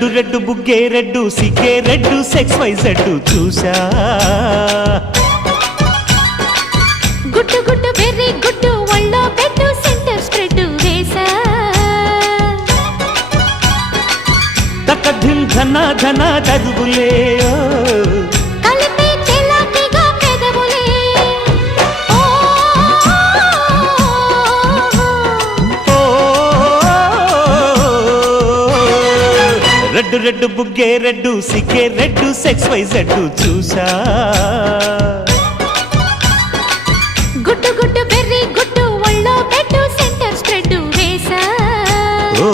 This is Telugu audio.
రెడ్డు రెడ్డు బుగ్గే రెడ్డు సిగ్గే రెడ్డు సెక్స్ వై జడ్డు చూసా గుట్టు గుట్టు వెర్రి గుట్టు ఒళ్ళో పెట్టు సెంటర్ స్ప్రెడ్ వేసా తక ధిన్ ధన ధన దరువులే రెడ్డు రెడ్డు బుగ్గే రెడ్డు సిగ్గే రెడ్డు సెక్స్ వై జడ్డు చూసా. గుట్టు గుట్టు వెర్రి గుట్టు ఒళ్ళో పెట్టు సెంటర్ స్ప్రెడ్ వేసా. ఓ